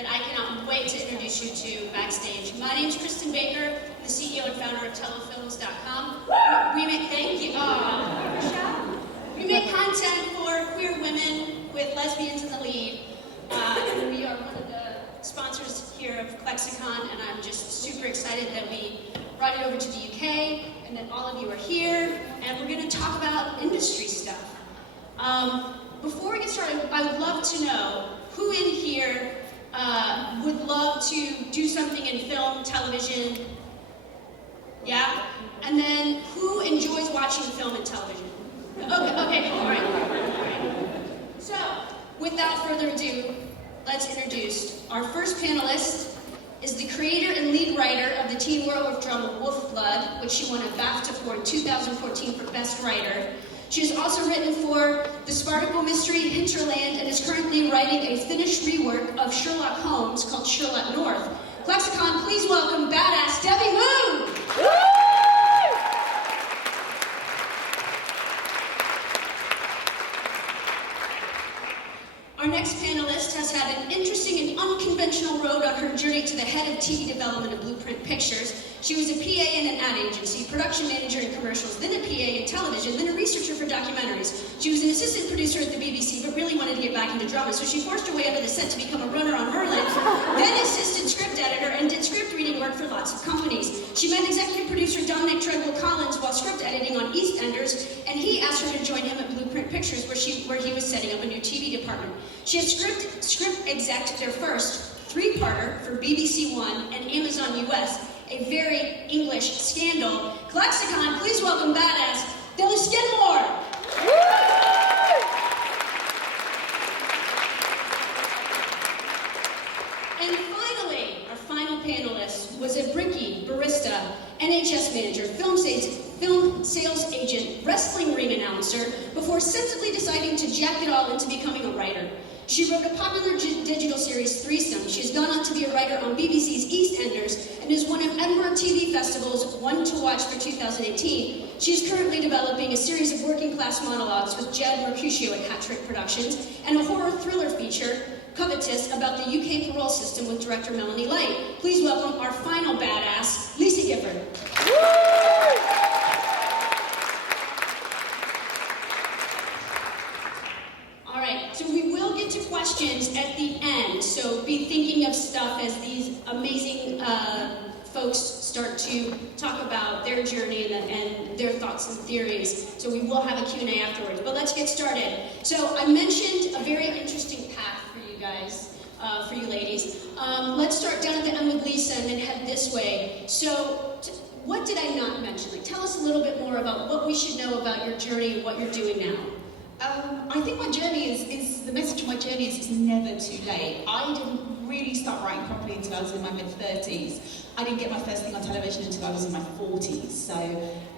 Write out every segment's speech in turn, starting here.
that I cannot wait to introduce you to backstage. My name is Christin Baker, I'm the CEO and founder of telefilms.com. We make, thank you, we make content for queer women with lesbians in the lead. And we are one of the sponsors here of ClexaCon, and I'm just super excited that we brought it over to the UK, and that all of you are here, and we're going to talk about industry stuff. Before we get started, I would love to know who in here would love to do something in film, television, yeah? And then who enjoys watching film and television? Okay, cool, all right. So, without further ado, let's introduce our first panelist. Is the creator and lead writer of the teen werewolf drama Wolfblood, which she won a BAFTA for in 2014 for Best Writer. She has also written for the Spartacle mystery Hinterland and is currently writing a finished rework of Sherlock Holmes called Sherlock North. ClexaCon, please welcome badass Debbie Moon! Our next panelist has had an interesting and unconventional road on her journey to the head of TV development of Blueprint Pictures. She was a PA in an ad agency, production manager in commercials, then a PA in television, then a researcher for documentaries. She was an assistant producer at the BBC, but really wanted to get back into drama, so she forced her way under the set to become a runner on Merlin, then assistant script editor, and did script reading work for lots of companies. She met executive producer Dominic Treadwell Collins while script editing on EastEnders, and he asked her to join him at Blueprint Pictures, where he was setting up a new TV department. She has script exec'd their first three-parter for BBC One and Amazon US, a very English scandal. ClexaCon, please welcome badass Delyth Scudamore. And finally, our final panelist was a brickie, barista, NHS manager, film sales agent, wrestling ring announcer, before sensibly deciding to jack it all into becoming a writer. She wrote a popular digital series, Threesome. She's gone on to be a writer on BBC's EastEnders and is one of Edinburgh TV Festival's One to Watch for 2018. She is currently developing a series of working-class monologues with Jed Mercutio at Hat Trick Productions and a horror thriller feature, Covetous, about the UK parole system with director Melanie Light. Please welcome our final badass, Lisa Gifford. Questions at the end, so be thinking of stuff as these amazing folks start to talk about their journey and their thoughts and theories. So we will have a Q&A afterwards, but let's get started. So I mentioned a very interesting path for you guys, for you ladies. Let's start down at the end with Lisa and then head this way. So what did I not mention? Like, tell us a little bit more about what we should know about your journey and what you're doing now. I think my journey is the message of my journey is it's never too late. I didn't really start writing properly until I was in my mid-30s. I didn't get my first thing on television until I was in my 40s. So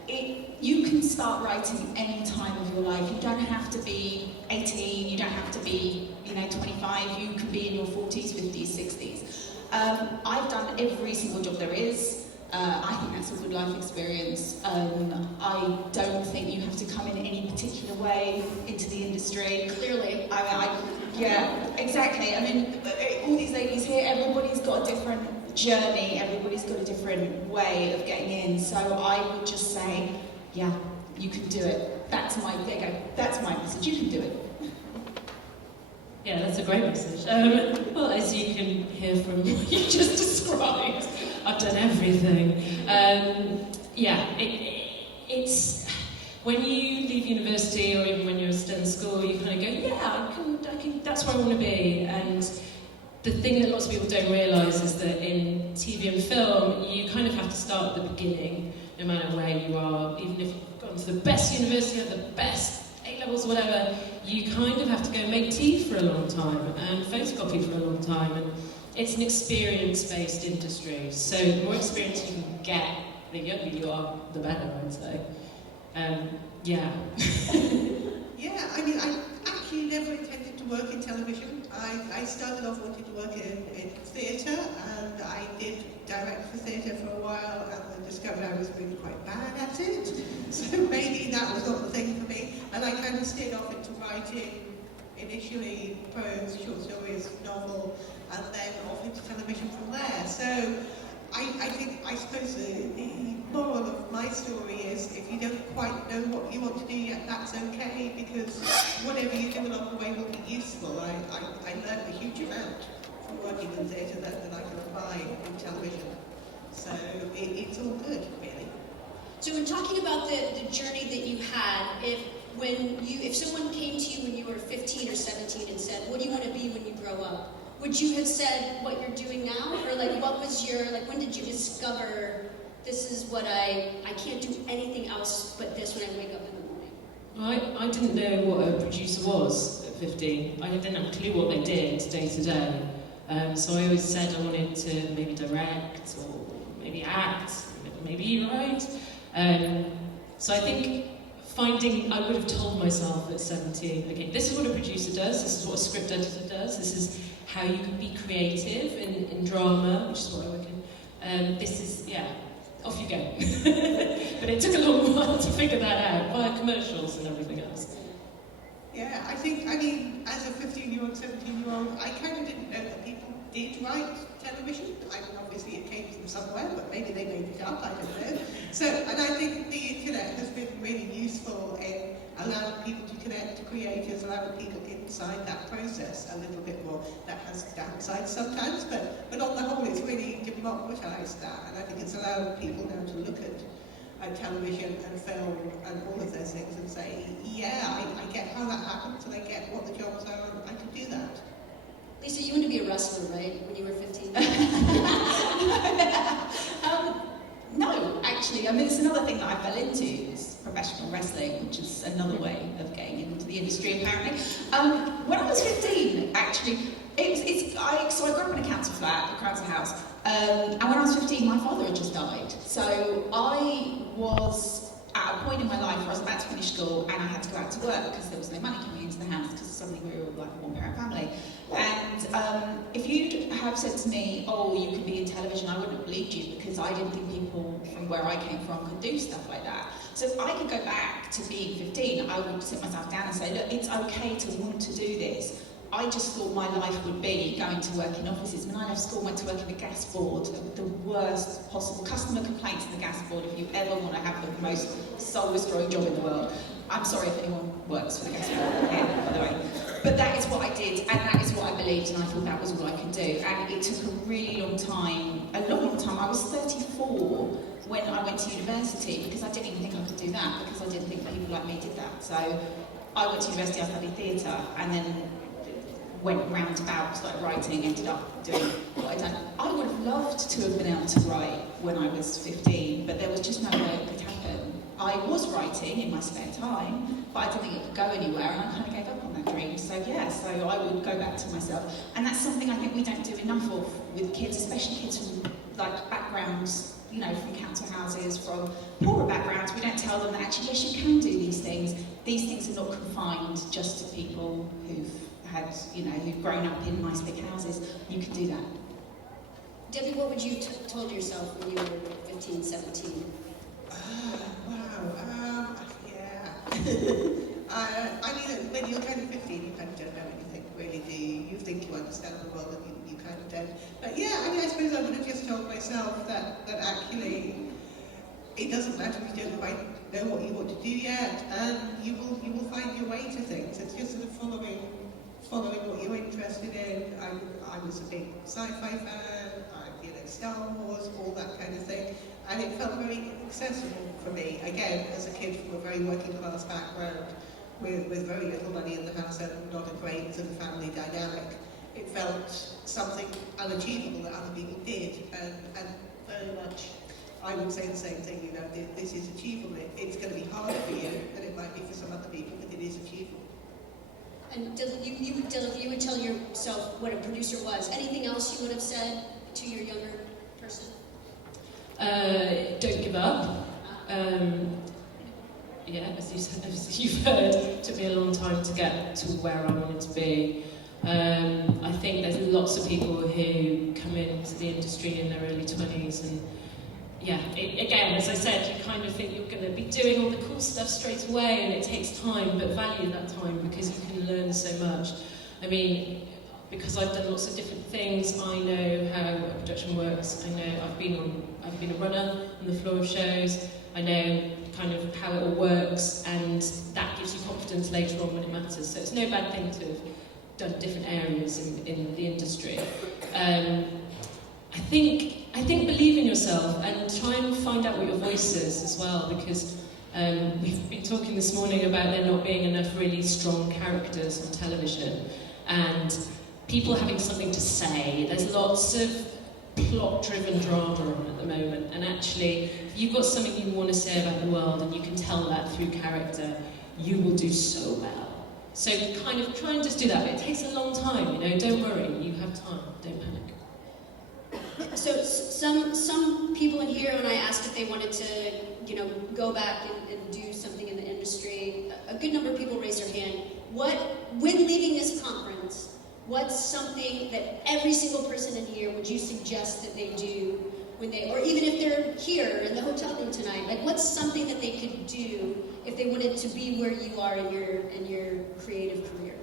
you can start writing any time of your life. You don't have to be 18, you don't have to be 25, you can be in your 40s, 50s, 60s. I've done every single job there is. I think that's a good life experience. I don't think you have to come in any particular way into the industry. Clearly. Yeah, exactly. I mean, all these ladies here, everybody's got a different journey, everybody's got a different way of getting in. So I would just say, yeah, you can do it. That's my message, you can do it. Yeah, that's a great message. Well, as you can hear from what you just described, I've done everything. It's when you leave university or even when you're still in school, you kind of go, yeah, I can, that's where I want to be. And the thing that lots of people don't realise is that in TV and film, you kind of have to start at the beginning, no matter where you are. Even if you've gone to the best university or the best A-levels or whatever, you kind of have to go and make tea for a long time and photocopy for a long time. And it's an experience-based industry, so the more experience you can get, the younger you are, the better, I'd say. Yeah. Yeah, I mean, I actually never intended to work in television. I started off wanting to work in theatre, and I did direct for theatre for a while, and then discovered I was really quite bad at it. So maybe that was not the thing for me, and I kind of steered off into writing, initially prose, short stories, novel, and then off I suppose the moral of my story is if you don't quite know what you want to do yet, that's okay, because whatever you do along the way will be useful. I learned a huge amount from working in theatre that I can apply in television. So it's all good, really. So in talking about the journey that you had, if someone came to you when you were 15 or 17 and said, what do you want to be when you grow up? Would you have said what you're doing now? Or what was when did you discover this is what I can't do anything else but this when I wake up in the morning? I didn't know what a producer was at 15. I didn't have a clue what they did day to day. So I always said I wanted to maybe direct or maybe act, maybe write. So I think I would have told myself at 17, okay, this is what a producer does, this is what a script editor does, this is how you can be creative in drama, which is what I work in. This is, off you go. But it took a long while to figure that out, via commercials and everything else. Yeah, as a 15-year-old, 17-year-old, I kind of didn't know that people did write television. Obviously it came from somewhere, but maybe they made it up, I don't know. And I think the internet has been really useful in allowing people to connect to creators, allowing people inside that process a little bit more. That has downsides sometimes, but on the whole it's really democratized that, and I think it's allowed people now to look at television and film and all of those things and say, I get how that happens and I get what the jobs are and I can do that. Lisa, you wanted to be a wrestler, right, when you were 15? No, actually, it's another thing that I fell into, is professional wrestling, which is another way of getting into the industry, apparently. When I was 15, actually, so I grew up in a council flat, a council house, and when I was 15, my father had just died. So I was at a point in my life where I was about to finish school and I had to go out to work because there was no money coming into the house because suddenly we were like a one-parent family. And if you'd have said to me, oh, you can be in television, I wouldn't have believed you because I didn't think people from where I came from could do stuff like that. So if I could go back to being 15, I would sit myself down and say, look, it's okay to want to do this. I just thought my life would be going to work in offices. When I left school, I went to work in the gas board, the worst possible customer complaints in the gas board. If you ever want to have the most soul-destroying job in the world, I'm sorry if anyone works for the gas board here, by the way. But that is what I did, and that is what I believed, and I thought that was all I could do. And it took a really long time, a long time. I was 34 when I went to university because I didn't even think I could do that because I didn't think people like me did that. So I went to university, I studied theatre, and then went round about, started writing, ended up doing what I'd done. I would have loved to have been able to write when I was 15, but there was just no way it could happen. I was writing in my spare time, but I didn't think it could go anywhere, and I kind of gave up on that dream. So I would go back to myself. And that's something I think we don't do enough of with kids, especially kids from backgrounds, from council houses, from poorer backgrounds. We don't tell them that actually, yes, you can do these things. These things are not confined just to people who've grown up in nice big houses. You can do that. Debbie, what would you told yourself when you were 15, 17? When you're kind of 15, you kind of don't know anything, really, do you? You think you understand the world and you kind of don't. But I suppose I would have just told myself that actually it doesn't matter if you don't quite know what you want to do yet, and you will find your way to things. It's just sort of following what you're interested in. I was a big sci-fi fan, Star Wars, all that kind of thing, and it felt very accessible for me, again, as a kid from a very working class background, with very little money in the house and not a great sort of family dynamic. It felt something unachievable that other people did, and very much I would say the same thing, this is achievable. It's going to be harder for you than it might be for some other people, but it is achievable. And Delyth, you would tell yourself what a producer was. Anything else you would have said to your younger person? Don't give up. As you've heard, it took me a long time to get to where I wanted to be. I think there's lots of people who come into the industry in their early 20s and again, as I said, you kind of think you're going to be doing all the cool stuff straight away and it takes time, but value that time because you can learn so much. Because I've done lots of different things, I know how a production works. I know I've been a runner on the floor of shows. I know kind of how it all works, and that gives you confidence later on when it matters. So it's no bad thing to have done different areas in the industry. I think believe in yourself and try and find out what your voice is as well, because we've been talking this morning about there not being enough really strong characters on television, and people having something to say. There's lots of plot-driven drama on at the moment, and actually, if you've got something you want to say about the world and you can tell that through character, you will do so well. So kind of try and just do that, but it takes a long time, you know, don't worry, you have time, don't panic. So some people in here, when I asked if they wanted to, you know, go back and do something in the industry, a good number of people raised their hand. When leaving this conference, what's something that every single person in here would you suggest that they do when they, or even if they're here in the hotel room tonight, like what's something that they could do if they wanted to be where you are in your creative career?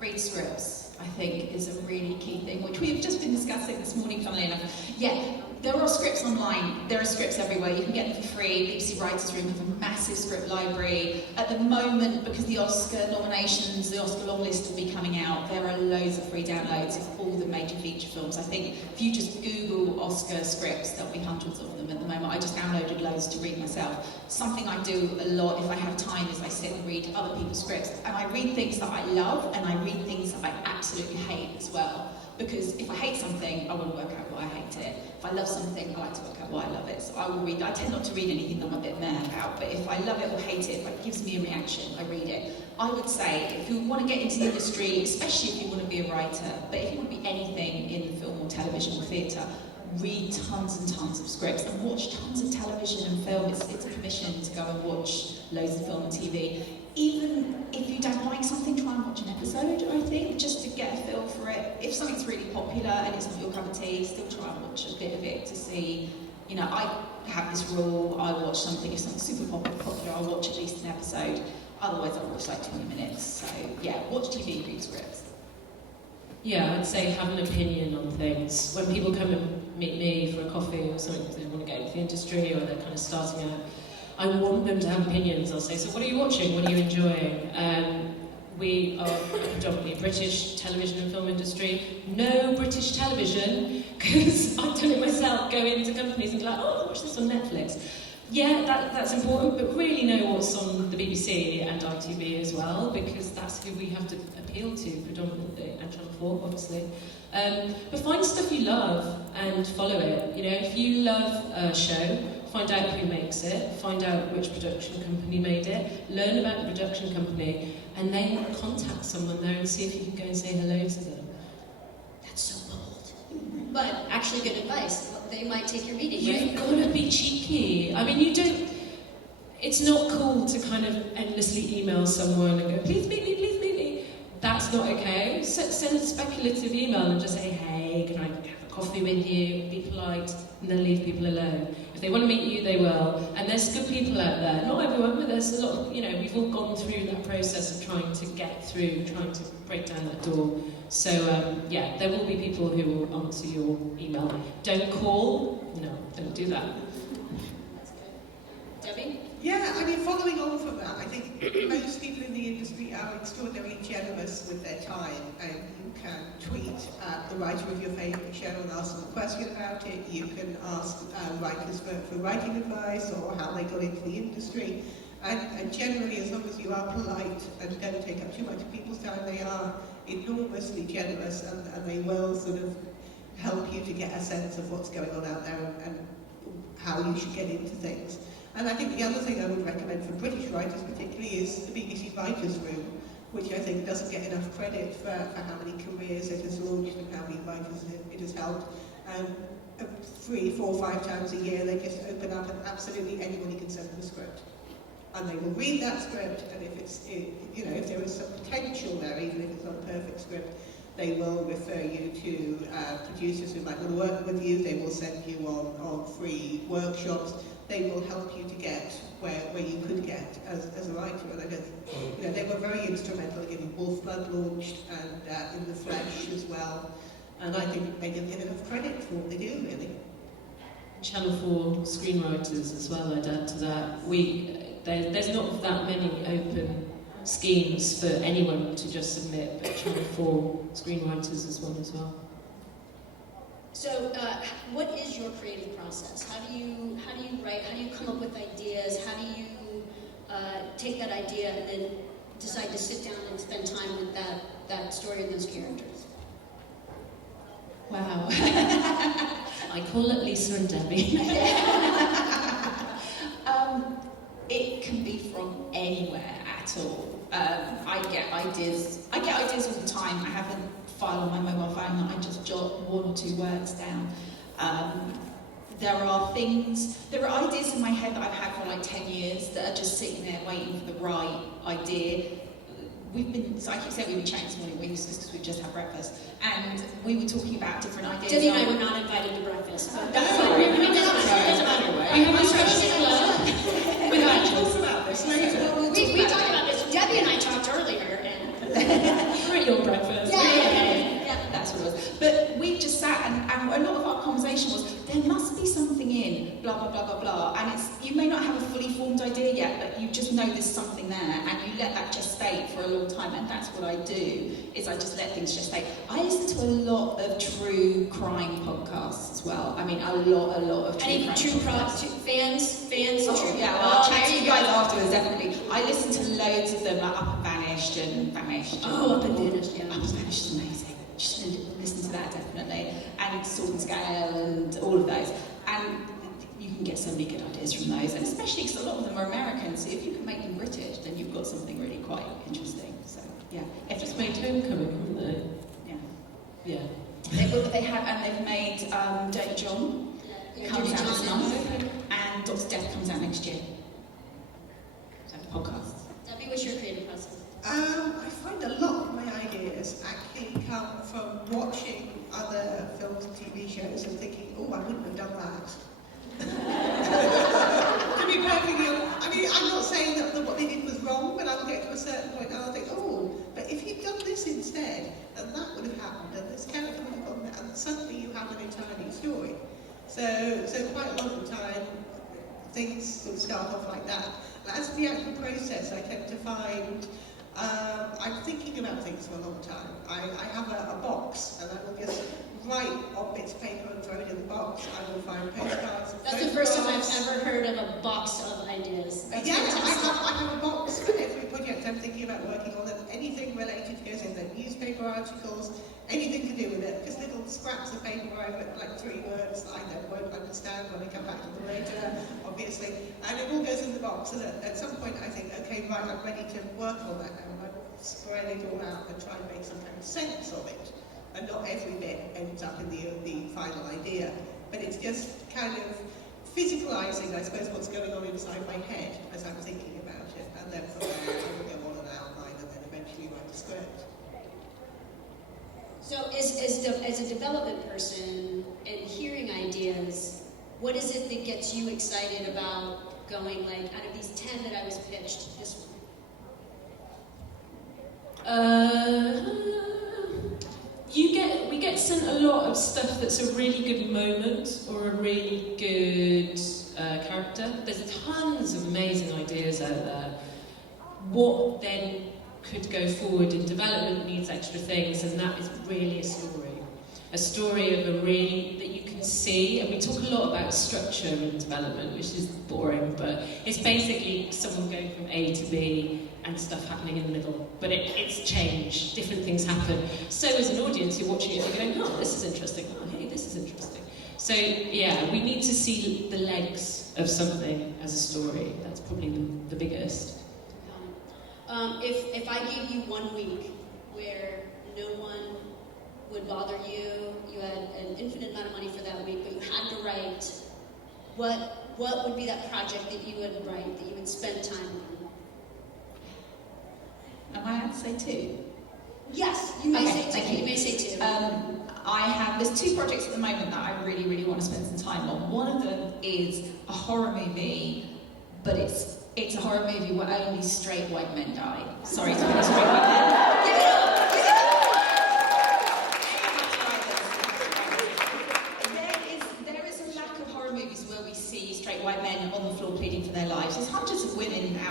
Read scripts, I think, is a really key thing, which we've just been discussing this morning, funnily enough. Yeah, there are scripts online, there are scripts everywhere, you can get them for free. BBC Writers' Room have a massive script library. At the moment, because the Oscar nominations, the Oscar long list will be coming out, there are loads of free downloads of all the major feature films. I think if you just Google Oscar scripts, there'll be hundreds of them at the moment. I just downloaded loads to read myself. Something I do a lot if I have time is I sit and read other people's scripts. And I read things that I love, and I read things that I absolutely hate as well. Because if I hate something, I want to work out why I hate it. If I love something, I like to work out why I love it. So I will read. I tend not to read anything that I'm a bit meh about, but if I love it or hate it, if it gives me a reaction, I read it. I would say, if you want to get into the industry, especially if you want to be a writer, but if you want to be anything in film or television or theatre, read tons and tons of scripts and watch tons of television and film. It's a permission to go and watch loads of film and TV. Even if you don't like something, try and watch an episode, I think, just to get a feel for it. If something's really popular and it's not your cup of tea, still try and watch a bit of it to see, you know, I have this rule, I watch something, if something's super popular, I'll watch at least an episode. Otherwise, I'll watch like 20 minutes. So, yeah, watch TV, read scripts. Yeah, I'd say have an opinion on things. When people come and meet me for a coffee or something, if they want to get into the industry or they're kind of starting out, I want them to have opinions. I'll say, so what are you watching? What are you enjoying? We are predominantly British television and film industry. No British television, because I've done it myself, go into companies and be like, oh, watch this on Netflix. Yeah, that's important, but really know what's on the BBC and ITV as well, because that's who we have to appeal to predominantly, and Channel 4, obviously. But find stuff you love and follow it. You know, if you love a show, find out who makes it, find out which production company made it, learn about the production company, and then contact someone there and see if you can go and say hello to them. That's so bold. But actually good advice. They might take your meeting, You've got to be cheeky. I mean, you don't... It's not cool to kind of endlessly email someone and go, please meet me, please meet me. That's not okay. Send a speculative email and just say, hey, can I have a coffee with you? Be polite, and then leave people alone. If they want to meet you, they will. And there's good people out there. Not everyone, but there's a lot of, you know, we've all gone through that process of trying to get through, trying to break down that door. So, yeah, there will be people who will answer your email. Don't call. No, don't do that. That's good. Debbie? Yeah, I mean, following on from that, I think most people in the industry are extraordinarily generous with their time, and you can tweet at the writer of your favourite show and ask them a question about it. You can ask writers for writing advice or how they got into the industry. And generally, as long as you are polite and don't take up too much of people's time, they are enormously generous, and they will sort of help you to get a sense of what's going on out there and how you should get into things. And I think the other thing I would recommend for British writers particularly is the BBC Writers' Room, which I think doesn't get enough credit for how many careers it has launched and how many writers it has helped. 3, 4, 5 times a year they just open up and absolutely anybody can send them a script. And they will read that script, and if it's, you know, if there is some potential there, even if it's not a perfect script, they will refer you to producers who might want to work with you. They will send you on free workshops. They will help you to get where you could get as a writer. And I guess, you know, they were very instrumental in getting Wolfblood launched and In the Flesh as well. And I think they don't get enough credit for what they do, really. Channel 4 screenwriters as well, I'd add to that. There's not that many open schemes for anyone to just submit, but Channel 4 screenwriters is one as well. So, what is your creative process? How do you write? How do you come up with ideas? How do you take that idea and then decide to sit down and spend time with that story and those characters? Wow. I call it Lisa and Debbie. It can be from anywhere at all. I get ideas all the time. I have a file on my mobile phone that I just jot 1 or 2 words down. There are ideas in my head that I've had for like 10 years that are just sitting there waiting for the right idea. I keep saying we've been chatting this morning, because we've just had breakfast, and we were talking about different ideas. Debbie and I were not invited to breakfast, but that's fine. It doesn't matter. We have a special club with Angels. We talked about this. Debbie and I talked earlier, and you were at your breakfast. Yeah, that's what it was. But we just sat, and a lot of our conversation was, there must be something in blah, blah, blah, blah, blah. And you may not have a fully formed idea yet, but you just know there's something there, and you let that gestate for a long time. And that's what I do, is I just let things gestate. I listen to a lot of true crime podcasts as well. I mean, a lot of true crime podcasts. Fans of true. Yeah, well, I'll chat to you guys afterwards, definitely. I listen to loads of them, like Up and Vanished and Vanished. Up and Vanished, yeah. Up and Vanished is amazing. Just listen to that, definitely. And Sword and Scale and all of those. And you can get so many good ideas from those, and especially because a lot of them are American, so if you can make them British, then you've got something really quite interesting. So, yeah. They've just made Homecoming, haven't they? Yeah. Yeah. They have, and they've made Dirty John, comes out this month, and Doctor Death comes out next year. So, podcasts. Debbie, what's your creative process? I find a lot of my ideas actually come from watching other films and TV shows and thinking, oh, I wouldn't have done that. To be perfectly honest, I mean, I'm not saying that what they did was wrong, but I'll get to a certain point and I'll think, oh, but if you'd done this instead, then that would have happened, and this character would have gone there, and suddenly you have an entirely story. So quite a lot of the time, things sort of start off like that. But as for the actual process, I tend to find I'm thinking about things for a long time. I have a box, and I will just write on bits of paper and throw it in the box. I will find postcards. That's the first time I've ever heard of a box of ideas. That's fantastic. I have a box for every project I'm thinking about working on, and anything related goes in there. Newspaper articles, anything to do with it. Just little scraps of paper where I put like 3 words I won't understand when I come back to them later, obviously. And it all goes in the box, and at some point I think, okay, right, I'm ready to work on that now. I will spread it all out and try and make some kind of sense of it. And not every bit ends up in the final idea, but it's just kind of physicalising, I suppose, what's going on inside my head as I'm thinking about it, and then from there I will go on an outline and then eventually write a script. So as a development person and hearing ideas, what is it that gets you excited about going, like, out of these 10 that I was pitched, this one? We get sent a lot of stuff that's a really good moment or a really good character. There's tons of amazing ideas out there. What then could go forward in development needs extra things, and that is really a story. A story of that you can see, and we talk a lot about structure in development, which is boring, but it's basically someone going from A to B and stuff happening in the middle. But it's change, different things happen. So as an audience, you're watching it and you're going, oh, this is interesting, oh, hey, this is interesting. So yeah, we need to see the legs of something as a story. That's probably the biggest. If I gave you 1 week where no one would bother you, you had an infinite amount of money for that week, but you had to write, what would be that project that you would write, that you would spend time on? Am I allowed to say 2? Yes, you may Okay, say 2. thank you. You may say 2. There's 2 projects at the moment that I really, really want to spend some time on. One of them is a horror movie, but it's a horror movie where only straight white men die. Sorry to any straight white men. Give it up!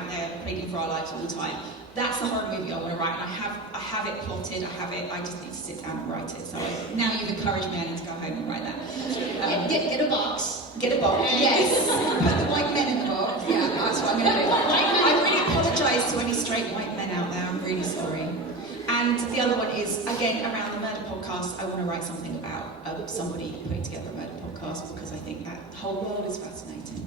out there pleading for our lives all the time. That's the horror movie I want to write, and I have it plotted, I just need to sit down and write it. So now you've encouraged me, I need to go home and write that. Get a box. Get a box. Yes. Put the white men in the box. Yeah, that's what I'm going to do. I really apologise to any straight white men out there. I'm really sorry. And the other one is, again, around the murder podcast. I want to write something about somebody putting together a murder podcast, because I think that whole world is fascinating.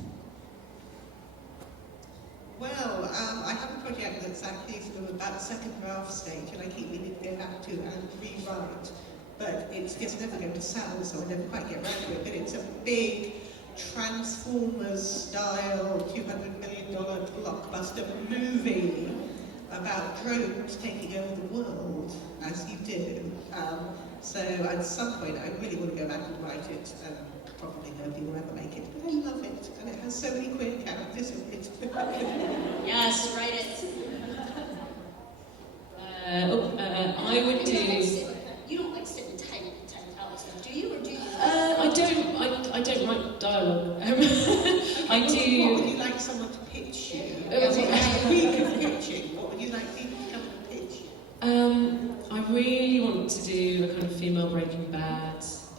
Well, I have a project that's actually sort of about second draft stage, and I keep meaning to go back to and rewrite, but it's just never going to sell, so I never quite get around to it. But it's a big Transformers-style, $200 million blockbuster movie about drones taking over the world, as you do. So at some point, I really want to go back and write it. Probably nobody will ever make it, but I love it, and it has so many queer characters in it. Yes, write it. I would do. You don't like sit and type out stuff, do you, or do you? I don't write dialogue. I do. What would you like someone to pitch you? As in a week of pitching, what would you like people to come and pitch you? I really want to do a kind of female Breaking Bad.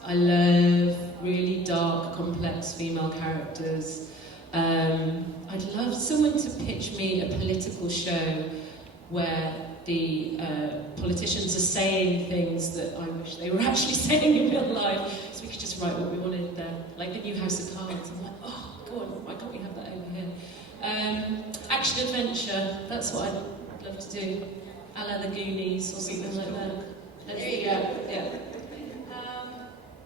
I love really dark, complex female characters. I'd love someone to pitch me a political show where the politicians are saying things that I wish they were actually saying in real life, so we could just write what we wanted there. Like the new House of Cards. I'm like, oh, go on, why can't we have that over here? Action adventure, that's what I'd love to do. A la the Goonies or something like that. There you go. Yeah.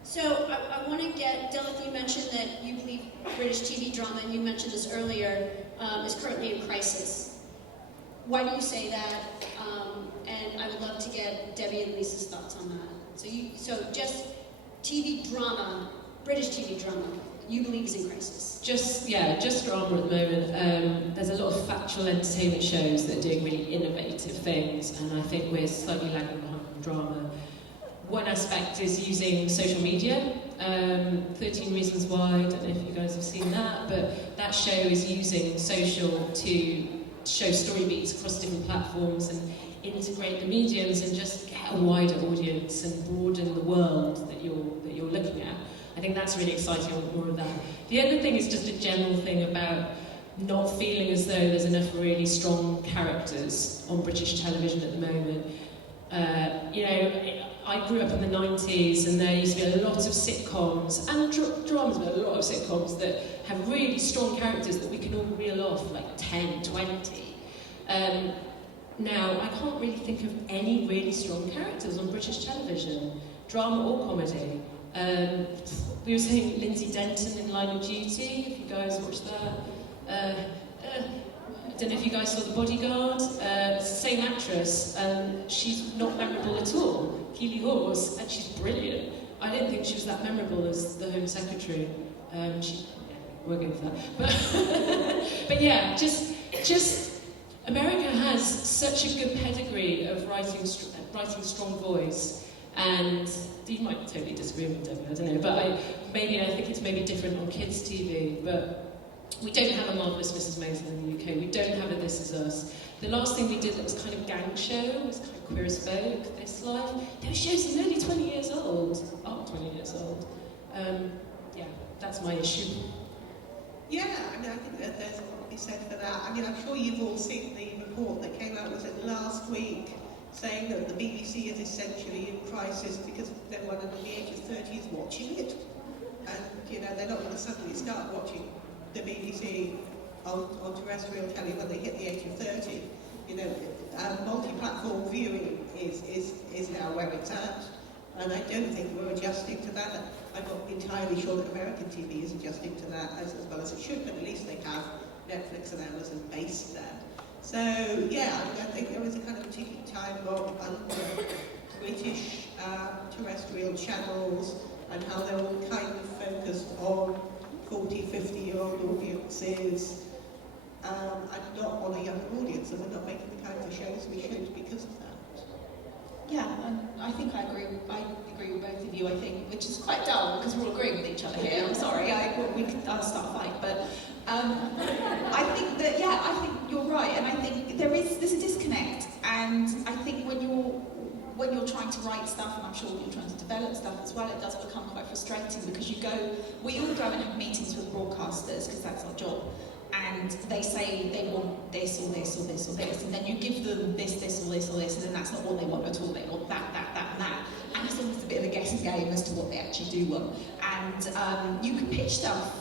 So I want to get, Delyth, you mentioned that you believe British TV drama, and you mentioned this earlier, is currently in crisis. Why do you say that? And I would love to get Debbie and Lisa's thoughts on that. So just TV drama, British TV drama, you believe is in crisis? Just drama at the moment. There's a lot of factual entertainment shows that are doing really innovative things, and I think we're slightly lagging behind on drama. One aspect is using social media. 13 Reasons Why, I don't know if you guys have seen that, but that show is using social to show story beats across different platforms and integrate the mediums and just get a wider audience and broaden the world that you're looking at. I think that's really exciting. I want more of that. The other thing is just a general thing about not feeling as though there's enough really strong characters on British television at the moment. I grew up in the 90s, and there used to be a lot of sitcoms and dramas, but a lot of sitcoms that have really strong characters that we can all reel off, like 10, 20. Now, I can't really think of any really strong characters on British television, drama or comedy. We were saying Lindsay Denton in Line of Duty, if you guys watched that. I don't know if you guys saw The Bodyguard. Same actress, she's not memorable at all. Keely Hawes, and she's brilliant. I didn't think she was that memorable as the Home Secretary. We're going for that. But yeah, just America has such a good pedigree of writing strong voice, and you might totally disagree with Debbie, I don't know, but I think it's maybe different on kids' TV, but we don't have a Marvellous Mrs. Maisel in the UK. We don't have a This Is Us. The last thing we did that was kind of gang show was kind of Queer as Folk, This Life. Those shows are nearly 20 years old. Oh, 20 years old. Yeah, that's my issue. Yeah, I think that there's a lot to be said for that. I mean, I'm sure you've all seen the report that came out, was it last week, saying that the BBC is essentially in crisis because no one under the age of 30 is watching it. And, they're not going to suddenly start watching the BBC on terrestrial telly when they hit the age of 30. Multi-platform viewing is now where it's at, and I don't think we're adjusting to that. I'm not entirely sure that American TV is adjusting to that as well as it should, but at least they have Netflix and Amazon based there. So yeah, I think there is a kind of a ticking time bomb under British terrestrial channels and how they're all kind of focused on 40, 50-year-old audiences and not on a younger audience, and we're not making the kinds of shows we should because of that. Yeah, and I think I agree with both of you, I think, which is quite dull because we're all agreeing with each other here. I'm sorry, we could start a fight, but I think you're right, and I think there's a disconnect, and I think when you're trying to write stuff, and I'm sure when you're trying to develop stuff as well, it does become quite frustrating because we all go and have meetings with broadcasters because that's our job, and they say they want this or this or this or this, and then you give them this or this or this, and then that's not what they want at all. They want that, and that. And it's almost a bit of a guessing game as to what they actually do want. And you can pitch stuff.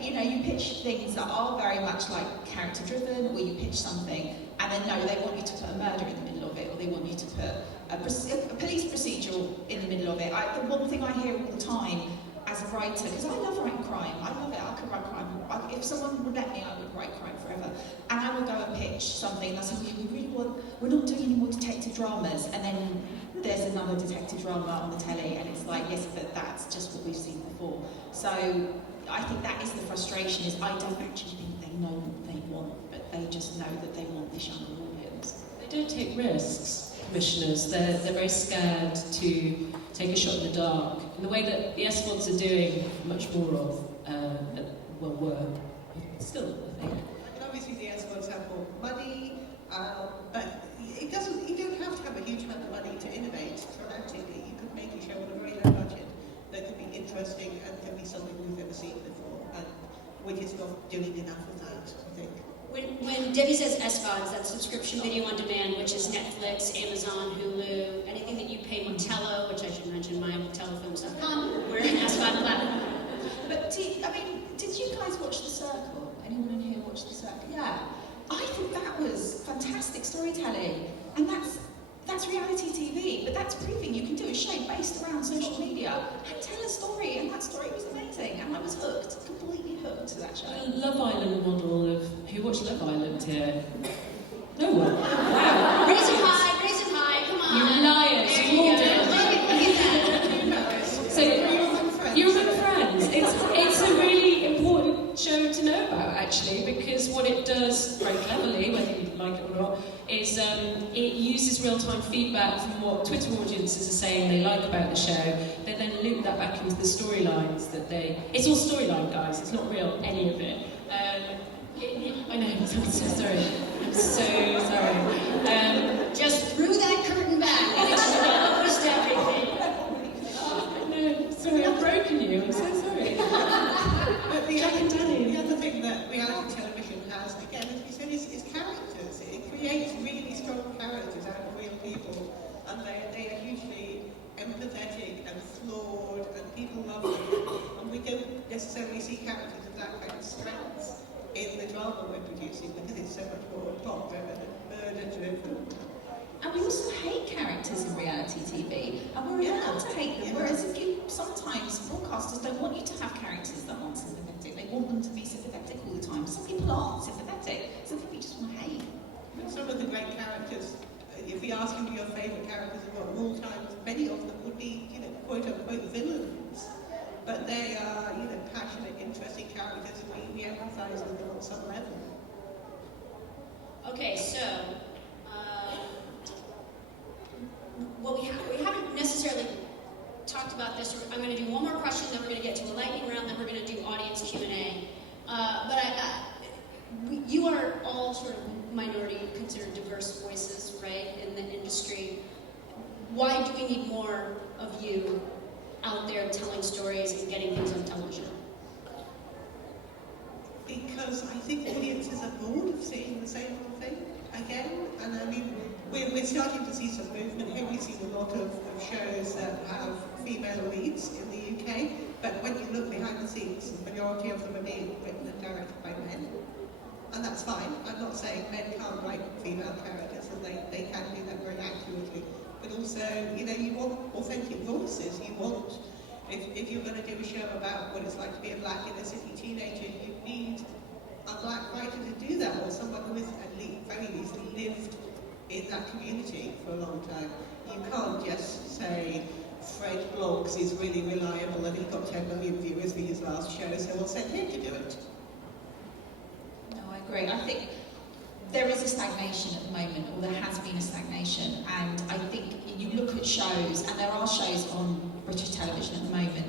You pitch things that are very much like character driven, where you pitch something, and then no, they want you to put a murder in the middle of it, or they want you to put a police procedural in the middle of it. The one thing I hear all the time as a writer, because I love writing crime, I love it, I could write crime. If someone would let me, I would write crime forever. And I will go and pitch something, and I say, we're not doing any more detective dramas, and then there's another detective drama on the telly, and it's like, yes, but that's just what we've seen before. So I think that is the frustration, is I don't actually think they know what they want, but they just know that they want this younger audience. They don't take risks, commissioners. They're very scared to take a shot in the dark, in the way that the SVODs are doing much more of, were, still, I think. And obviously the SVODs have more money, but you don't have to have a huge amount of money to innovate dramatically. You could make a show on a very low budget that could be interesting and can be something we've never seen before, and we're just not doing enough of that, I think. When Debbie says SVODs, that's subscription video on demand, which is Netflix, Amazon, Hulu, anything that you pay Motello, which I should mention, mytelefilms.com, we're an SVOD platform. But did you guys watch The Circle? Anyone in here watch The Circle? Yeah. I thought that was fantastic storytelling, and that's reality TV, but that's proving you can do a show based around social media and tell a story, and that story was amazing, and I was hooked, completely hooked to that show. The Love Island model of, who watched Love Island here? No one. Wow. Raise it high, come on. You liars, There you all go. did. Look at that. So, you remember Friends? It's a really important show to know about, actually, because what it does, very cleverly, whether you like it or not, is it uses real-time feedback from what Twitter audiences are saying they like about the show. They then loop that back into the storylines that they... It's all storyline, guys. It's not real, any of it. I know, I'm so sorry. I'm so sorry. Just threw that curtain back and exposed everything. No, sorry, I've broken you. I'm so sorry. But the Jack and Danny. other thing that reality television has, again, as you said, is characters. It creates really strong characters out of real people, and they are hugely empathetic and flawed, and people love them. And we don't necessarily see characters of that kind of strength in the drama we're producing, because it's so much more plot-driven and murder-driven. And we also hate characters in reality TV, and we're allowed to hate them, whereas sometimes broadcasters don't want you to have characters that aren't sympathetic. They want them to be sympathetic all the time. Some people aren't sympathetic, some people you just want to hate. Some of the great characters, if we ask you your favourite characters of all time, many of them would be, quote-unquote villains. But they are, passionate, interesting characters, and we empathise with them on some level. Okay, so we haven't necessarily talked about this. I'm going to do one more question, then we're going to get to a lightning round, then we're going to do audience Q&A. You are all sort of minority, considered diverse voices, right, in the industry. Why do we need more of you out there telling stories and getting things on television? Because I think audiences are bored of seeing the same old thing again, and I mean, we're starting to see some movement here. We've seen a lot of shows that have female leads in the UK, but when you look behind the scenes, the majority of them are being written and directed by men. And that's fine. I'm not saying men can't write female characters, and they can do that very accurately. But also, you want authentic voices. You want, if you're going to do a show about what it's like to be a black inner city teenager, you need a black writer to do that, or someone who has at least very easily lived in that community for a long time. You can't just say, Fred Blogs is really reliable and he got 10 million viewers for his last show, so we'll send him to do it. No, I agree. I think there is a stagnation at the moment, or there has been a stagnation, and I think you look at shows, and there are shows on British television at the moment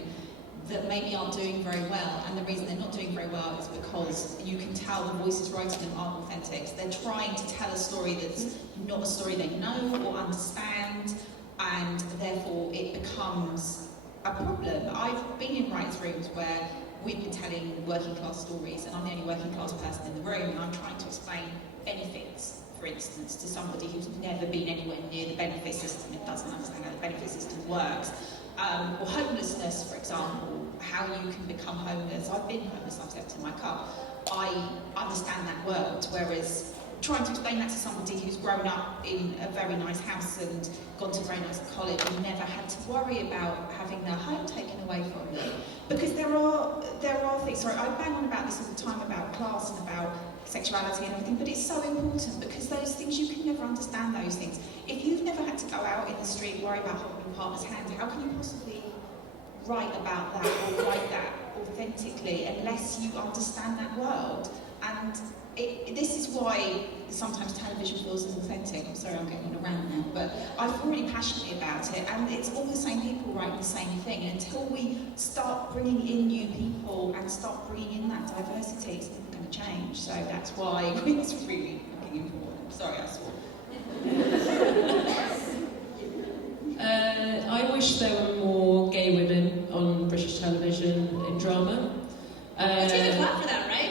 that maybe aren't doing very well, and the reason they're not doing very well is because you can tell the voices writing them aren't authentic. They're trying to tell a story that's not a story they know or understand, and therefore it becomes a problem. I've been in writers' rooms where we've been telling working class stories, and I'm the only working class person in the room, and I'm trying to explain benefits, for instance, to somebody who's never been anywhere near the benefit system and doesn't understand how the benefit system works. Or homelessness, for example, how you can become homeless. I've been homeless, I've slept in my car. I understand that world, whereas trying to explain that to somebody who's grown up in a very nice house and gone to a very nice college and never had to worry about having their home taken away from them. Because there are things, sorry, I bang on about this all the time, about class and about sexuality and everything, but it's so important because those things, you can never understand those things. If you've never had to go out in the street, worry about holding your partner's hand, how can you possibly write about that or write that authentically unless you understand that world? And this is why sometimes television feels inauthentic. I'm sorry I'm getting on a rant now, but I feel really passionately about it, and it's all the same people writing the same thing. And until we start bringing in new people and start bringing in that diversity, it's never going to change. So that's why it's really fucking important. Sorry, I swore. I wish there were more gay women on British television in drama. You take a clap for that, right?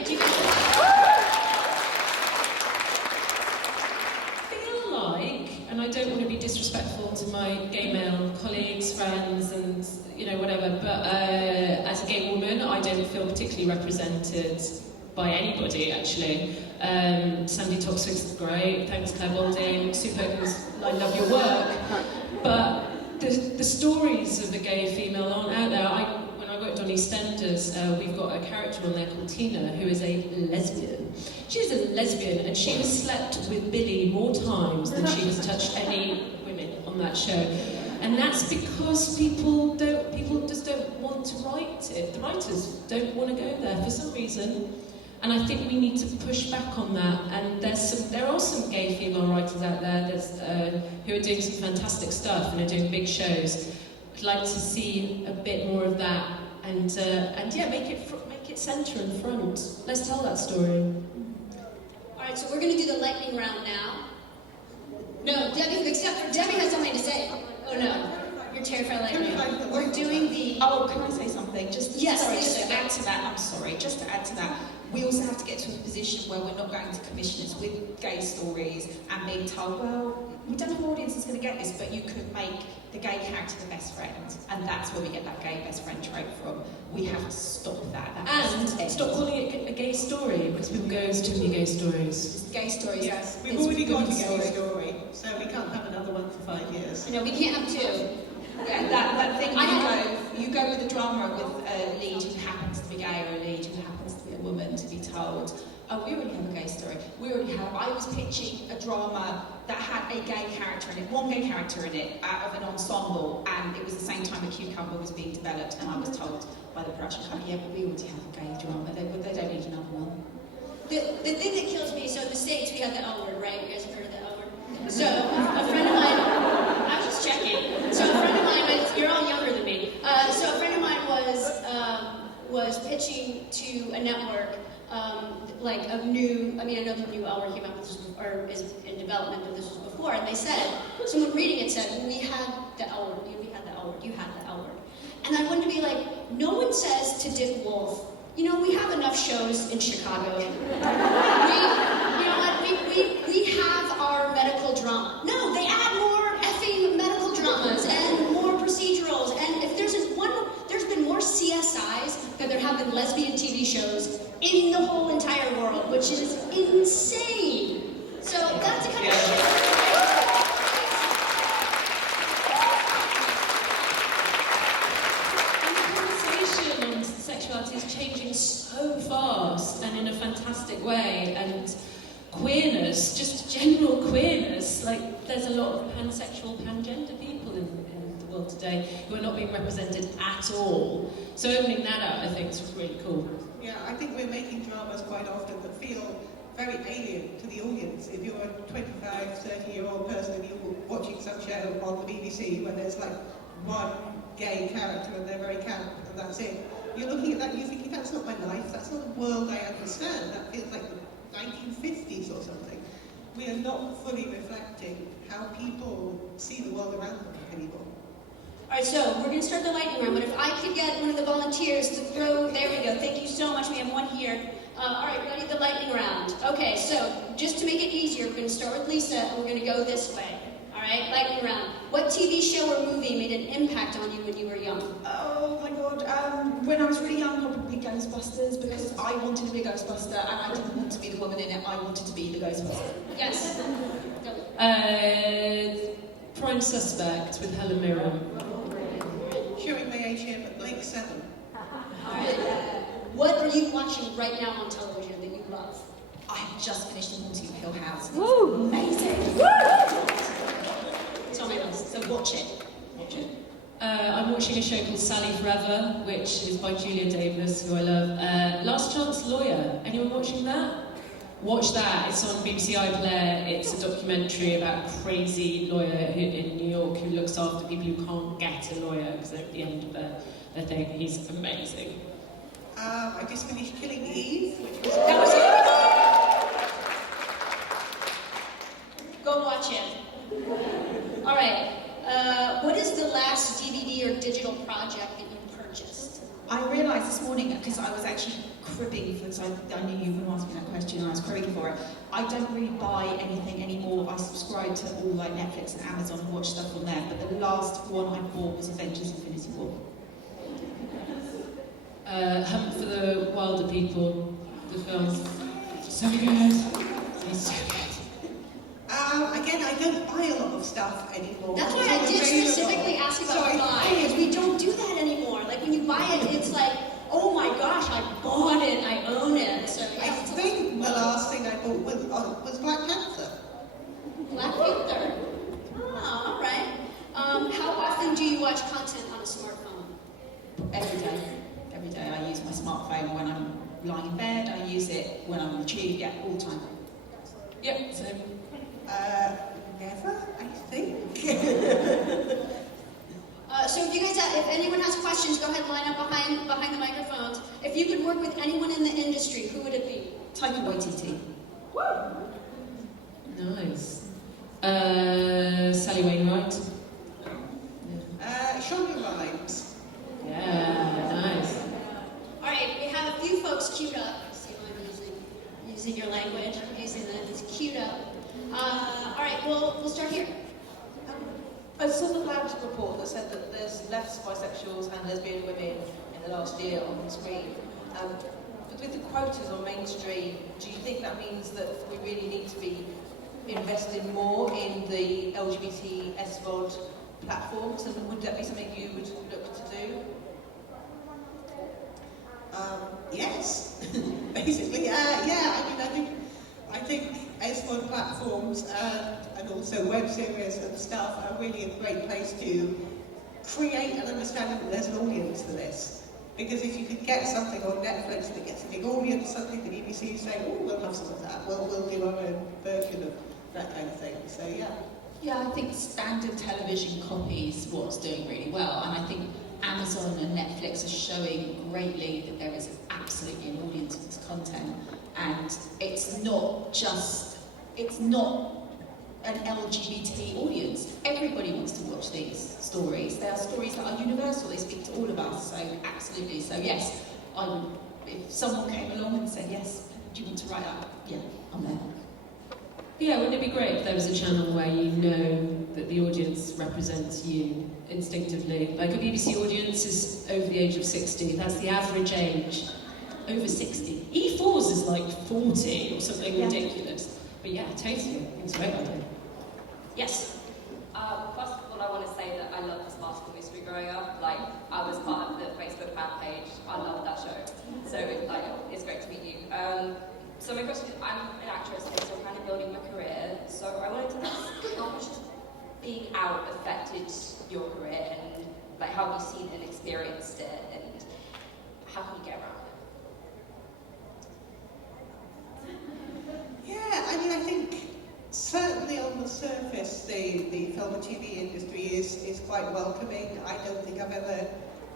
And I don't want to be disrespectful to my gay male colleagues, friends, and whatever, but as a gay woman, I don't feel particularly represented by anybody, actually. Sandy Toxics is great, thanks Claire Balding, super, I love your work, but the stories of the gay female aren't out there. When I worked on EastEnders, we've got a character on there called Tina, who is a lesbian. She's a lesbian, and she has slept with Billy more times than she has touched any women on that show. And that's because people just don't want to write it. The writers don't want to go there for some reason. And I think we need to push back on that. And there are some gay female writers out there who are doing some fantastic stuff and are doing big shows. I'd like to see a bit more of that, and yeah, make it centre and front. Let's tell that story. All right, so we're going to do the lightning round now. No, Debbie, except for Debbie has something to say. Oh no, you're terrified of lightning. We're doing the. Oh, can I say something? Just to add to that. I'm sorry. Just to add to that. We also have to get to a position where we're not going to commissioners with gay stories and being told, well, we don't know if our audience is going to get this, but you could make the gay character the best friend, and that's where we get that gay best friend trope from. We have to stop that. And stop calling it a gay story, because people go, it's too many gay stories. Gay stories. Yes, we've already got a gay story, so we can't have another one for 5 years. No, we can't have two. Yeah, that thing you go with a drama with a lead who happens to be gay or a lead who happens to be a woman to be told, oh, we already have a gay story. I was pitching a drama that had a gay character in it, one gay character in it, out of an ensemble, and it was the same time a Cucumber was being developed, and I was told by the production company, yeah, but we already have a gay drama, they don't need another one. The thing that kills me, so in the States we have the L word, right? You guys have heard of the L word? So a friend of mine, I was just checking. So a friend of mine, you're all younger than me. So a friend of mine was pitching to a network, like a new, I know the new L word came out, or is in development, but this was before, and they said, someone reading it said, well, we had the L word, we had the L word, you had the L word. And I wanted to be like, no one says to Dick Wolf, we have enough shows in Chicago. We have our medical drama. No, they add more effing medical dramas and more procedurals. And if there's been more CSIs than there have been lesbian TV shows in the whole entire world, which is insane. So that's the kind of shit. Sexuality is changing so fast and in a fantastic way, and queerness, just general queerness, like there's a lot of pansexual, pangender people in the world today who are not being represented at all. So opening that up, I think, is really cool. Yeah, I think we're making dramas quite often that feel very alien to the audience. If you're a 25, 30-year-old person and you're watching some show on the BBC where there's like one gay character and they're very camp and that's it, you're looking at that and you're thinking, that's not my life, that's not the world I understand, that feels like the 1950s or something. We are not fully reflecting how people see the world around them anymore. All right, so we're going to start the lightning round, but if I could get one of the volunteers to throw, there we go, thank you so much, we have one here. All right, ready, the lightning round. Okay, so just to make it easier, we're going to start with Lisa, and we're going to go this way. All right, lightning round. What TV show or movie made an impact on you when you were young? Oh my god, when I was really young, probably Ghostbusters, because I wanted to be a Ghostbuster and I didn't want to be the woman in it, I wanted to be the Ghostbuster. Yes. Prime Suspect with Helen Mirren. Showing my age here, but like 7. All right. What are you watching right now on television that you love? I have just finished The Haunting of Hill House. It's Woo! amazing. It's on my list. So watch it. Watch it. I'm watching a show called Sally Forever, which is by Julia Davis, who I love. Last Chance Lawyer. Anyone watching that? Watch that. It's on BBC iPlayer. It's a documentary about a crazy lawyer in New York who looks after people who can't get a lawyer because they're at the end of their thing. He's amazing. I just finished Killing Eve, which was... That was it. Go watch it. All right. What is the last DVD or digital project that you purchased? I realised this morning, because I was actually cribbing, because I knew you were going to ask me that question and I was cribbing for it. I don't really buy anything anymore. I subscribe to all like Netflix and Amazon and watch stuff on there, but the last one I bought was Avengers Infinity War. Hunt for the Wilder People, the film. So good. It's so good. Again, I don't buy a lot of stuff anymore. That's why I did specifically ask you about buy, because we don't do that anymore. Like when you buy it, it's like, oh my gosh, I bought it, I own it. So I think the last thing I bought was Black Panther. Black Panther. Oh, all right. How often do you watch content on a smartphone? Every day. Every day I use my smartphone when I'm lying in bed, I use it when I'm on the tube, yeah, all the time. Yep, same. Never, I think. So if anyone has questions, go ahead and line up behind the microphones. If you could work with anyone in the industry, who would it be? Taika Waititi. Nice. Sally Wainwright. Shonda Rhimes. Yeah, nice. All right, we have a few folks queued up. See what I'm using your language. I'm using it's queued up. All right, we'll start here. I saw the Labs report that said that there's less bisexuals and lesbian women in the last year on the screen. But with the quotas on mainstream, do you think that means that we really need to be investing more in the LGBT SVOD platforms? And would that be something you would look to do? Yes, basically. I think SVOD platforms and also web series and stuff are really a great place to create an understanding that there's an audience for this. Because if you could get something on Netflix that gets a big audience, suddenly the BBC is saying, oh, we'll have some of that. We'll do our own version of that kind of thing. So, yeah. Yeah, I think standard television copies what's doing really well, and I think Amazon and Netflix are showing greatly that there is absolutely an audience for this content, and it's not an LGBT audience. Everybody wants to watch these stories. They are stories that are universal, they speak to all of us, so absolutely. So yes, I would, if someone came along and said, yes, do you want to write up? Yeah, I'm there. Yeah, wouldn't it be great if there was a channel where you know that the audience represents you instinctively? Like a BBC audience is over the age of 60, that's the average age. Over 60. E4's is like 40 or something ridiculous. But yeah, totally. It's a great idea. Yes. First of all, I want to say that I love this Masterful Mystery growing up. Like, I was part of the Facebook fan page. I love that show. So, it's great to meet you. So my question is, I'm an actress, so I'm kind of building my career. So I wanted to ask, how much has being out affected your career, and how have you seen and experienced it, and how can you get around it? Yeah, I think certainly on the surface, the film and TV industry is quite welcoming. I don't think I've ever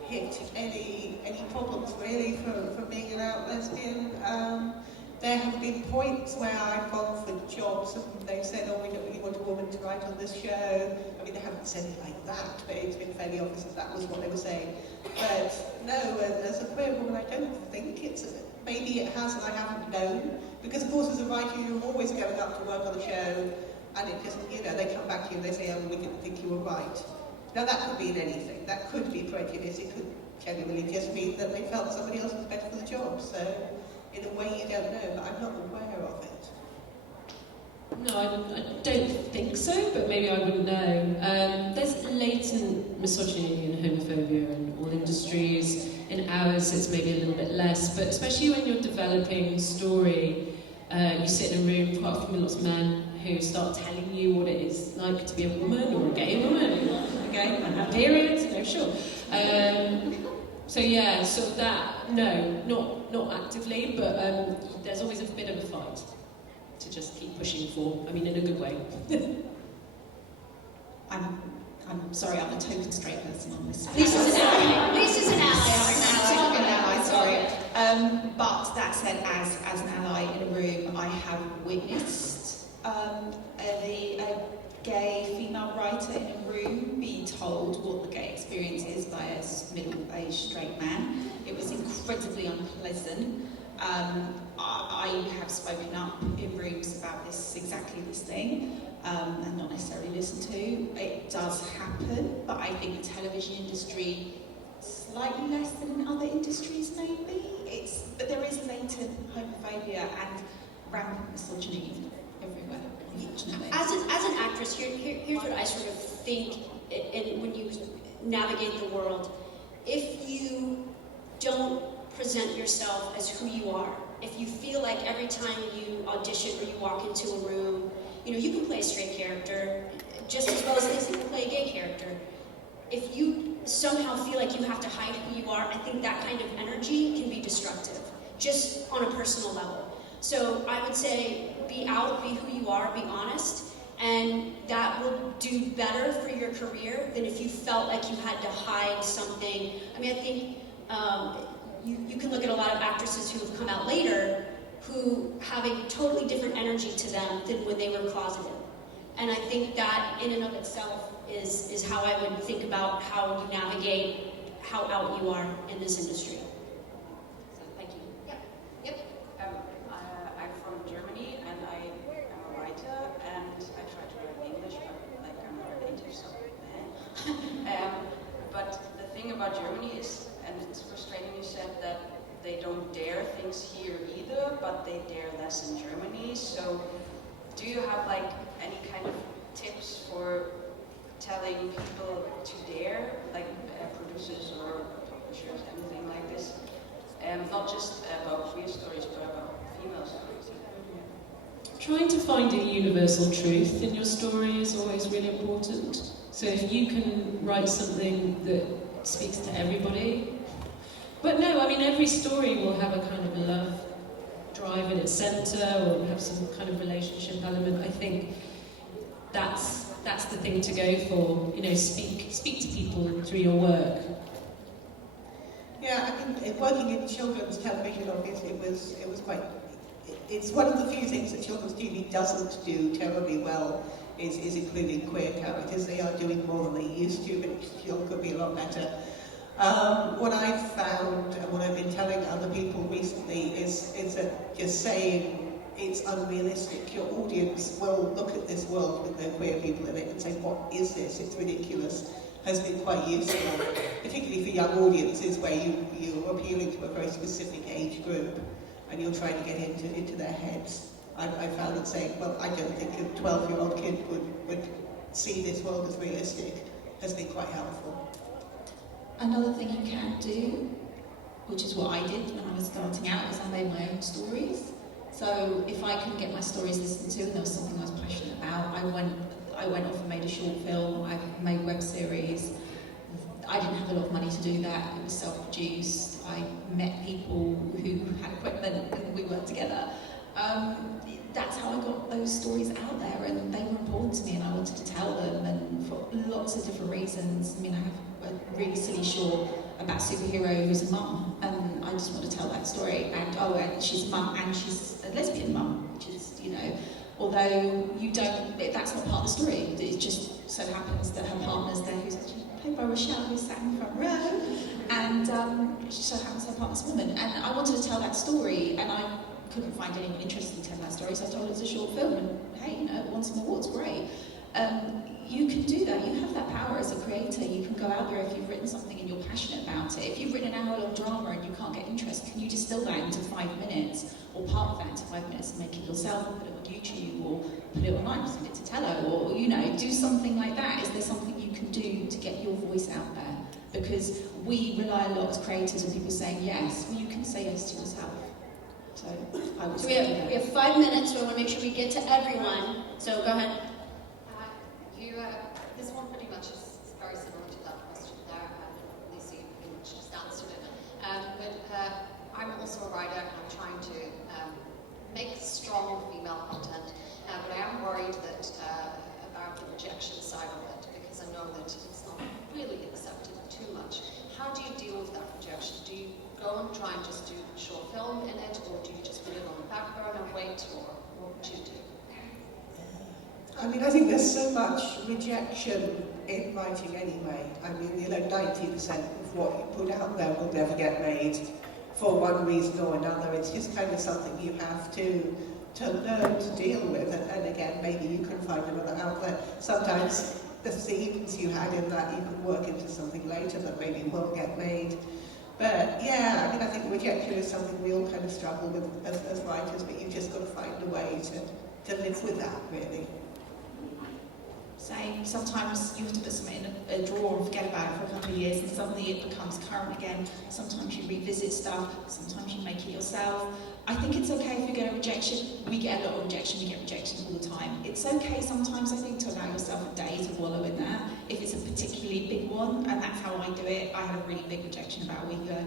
hit any problems really, for being an out lesbian. There have been points where I've gone for jobs and they've said, oh, we don't really want a woman to write on this show. I mean, they haven't said it like that, but it's been fairly obvious that was what they were saying. But no, as a queer woman, I don't think it's... Maybe it has and I haven't known. Because, of course, as a writer, you're always going up to work on a show and it just, you know, they come back to you and they say, oh, we didn't think you were right. Now, that could be in anything. That could be prejudice. It could genuinely just mean that they felt somebody else was better for the job. So, in a way, you don't know, but I'm not aware of it. No, I don't think so, but maybe I wouldn't know. There's latent misogyny and homophobia in all industries. In ours, it's maybe a little bit less, but especially when you're developing a story, you sit in a room quite often with lots of men who start telling you what it is like to be a woman or a gay woman. Okay, and have periods, no, sure. So yeah, so that, no, not actively, but there's always a bit of a fight to just keep pushing for, I mean, in a good way. I'm sorry, I'm a token straight person on this. Lisa's an ally. Lisa's an ally. Sorry. But that said, as an ally in a room, I have witnessed a gay female writer in a room be told what the gay experience is by a middle-aged straight man. It was incredibly unpleasant. I have spoken up in rooms about exactly this thing, and not necessarily listened to. It does happen, but I think the television industry, slightly less than in other industries maybe. But there is latent homophobia and rampant misogyny everywhere, unfortunately. As an actress, here's what I sort of think when you navigate the world. If you don't present yourself as who you are, if you feel like every time you audition or you walk into a room, you know, you can play a straight character just as well as Lisa can play a gay character. If you somehow feel like you have to hide who you are, I think that kind of energy can be destructive, just on a personal level. So I would say be out, be who you are, be honest, and that will do better for your career than if you felt like you had to hide something. I mean, I think you can look at a lot of actresses who have come out later who have a totally different energy to them than when they were closeted. And I think that in and of itself is how I would think about how you navigate how out you are in this industry. So, thank you. Yep. I'm from Germany and I am a writer and I try to write English, but like I'm not native, so but the thing about Germany is, and it's frustrating, you said that they don't dare things here either, but they dare less in Germany. So do you have like any kind of tips for telling people to dare, like producers or publishers, anything like this? Not just about queer stories, but about female stories. Trying to find a universal truth in your story is always really important. So if you can write something that speaks to everybody. But no, I mean, every story will have a kind of love drive in its centre, or have some kind of relationship element. I think that's the thing to go for. You know, speak to people through your work. Yeah, I mean, working in children's television, obviously, it was quite... It's one of the few things that children's TV doesn't do terribly well, is including queer characters. They are doing more than they used to, but it still could be a lot better. What I've found, and what I've been telling other people recently, is that just saying it's unrealistic. Your audience will look at this world with no queer people in it and say, what is this? It's ridiculous. Has been quite useful, particularly for young audiences where you're appealing to a very specific age group and you're trying to get into their heads. I found that saying, well, I don't think a 12-year-old kid would see this world as realistic, has been quite helpful. Another thing you can do, which is what I did when I was starting out, is I made my own stories. So if I couldn't get my stories listened to and there was something I was passionate about, I went off and made a short film. I've made web series. I didn't have a lot of money to do that. It was self-produced. I met people who had equipment and we worked together. That's how I got those stories out there, and they were important to me and I wanted to tell them, and for lots of different reasons. I mean, I have a really silly short about a superhero who's a mum, and I just want to tell that story. And and she's a mum, and she's a lesbian mum, which is, you know, although you don't, that's not part of the story. It just so happens that her partner's there, who's actually played by Rochelle, who's sat in the front row, and she so happens her partner's a woman. And I wanted to tell that story, and I couldn't find anyone interested in telling that story, so I told it was a short film, and hey, you know, it won some awards, great. You can do that. You have that power as a creator. You can go out there if you've written something and you're passionate about it. If you've written an hour-long drama and you can't get interest, can you distill that into 5 minutes, or part of that into 5 minutes, and make it yourself, and put it on YouTube, or put it online, send it to Tello, or, you know, do something like that? Is there something you can do to get your voice out there? Because we rely a lot as creators on people saying yes. Well, you can say yes to yourself. So I would So say we have 5 minutes, so I want to make sure we get to everyone. So go ahead. This one pretty much is very similar to that question there, and Lucy pretty much just answered it. But I'm also a writer, and I'm trying to make strong female content, but I am worried that about the rejection side of it, because I know that it's not really accepted too much. How do you deal with that rejection? Do you go and try and just do a short film in it, or do you just put it on the back burner and wait, or what would you do? I mean, I think there's so much rejection in writing anyway. I mean, you know, 90% of what you put out there will never get made for one reason or another. It's just kind of something you have to learn to deal with. And again, maybe you can find another outlet. Sometimes the themes you had in that you can work into something later that maybe won't get made. But yeah, I mean, I think rejection is something we all kind of struggle with as writers, but you've just got to find a way to live with that, really. Same. Sometimes you have to put something in a drawer and forget about it for a couple of years, and suddenly it becomes current again. Sometimes you revisit stuff, sometimes you make it yourself. I think it's okay if you get a rejection. We get a lot of rejection, we get rejections all the time. It's okay sometimes, I think, to allow yourself a day to wallow in that, if it's a particularly big one, and that's how I do it. I had a really big rejection about a week ago.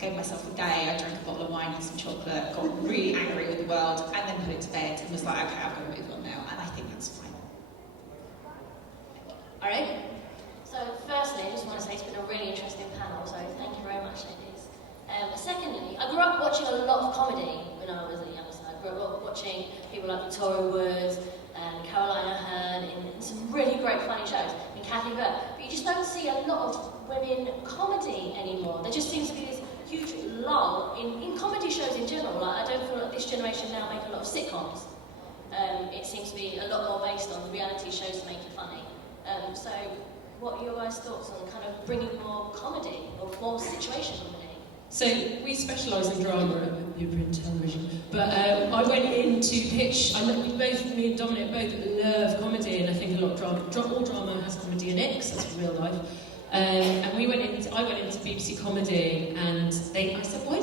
Gave myself a day, I drank a bottle of wine, had some chocolate, got really angry with the world, and then put it to bed and was like, okay, I've got to move on now, and I think that's fine. All right. So firstly, I just want to say it's been a really interesting panel, so thank you very much, ladies. Secondly, I grew up watching a lot of comedy when I was a youngster. I grew up watching people like Victoria Wood and Carolina Hearn in some really great funny shows, and Kathy Burke. But you just don't see a lot of women comedy anymore. There just seems to be this huge lull in comedy shows in general. Like, I don't feel like this generation now make a lot of sitcoms. It seems to be a lot more based on reality shows to make you funny. So what are your guys' thoughts on kind of bringing more comedy or more situational comedy? So we specialise in drama at European television, but I went in to pitch. Me and Dominic both love comedy, and I think a lot of drama, all drama has comedy in it, because that's real life. And I went into BBC Comedy, and I said, why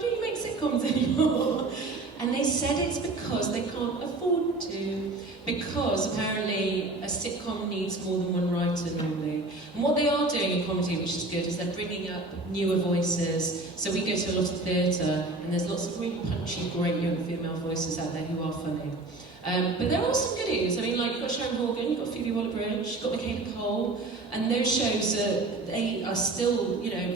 don't you make sitcoms anymore? And they said it's because they can't afford to, because apparently a sitcom needs more than one writer normally. And what they are doing in comedy, which is good, is they're bringing up newer voices. So we go to a lot of theatre, and there's lots of really punchy, great young female voices out there who are funny. But there are some goodies. I mean, like, you've got Sharon Horgan, you've got Phoebe Waller-Bridge, you've got Michaela Cole, and those shows, they are still, you know,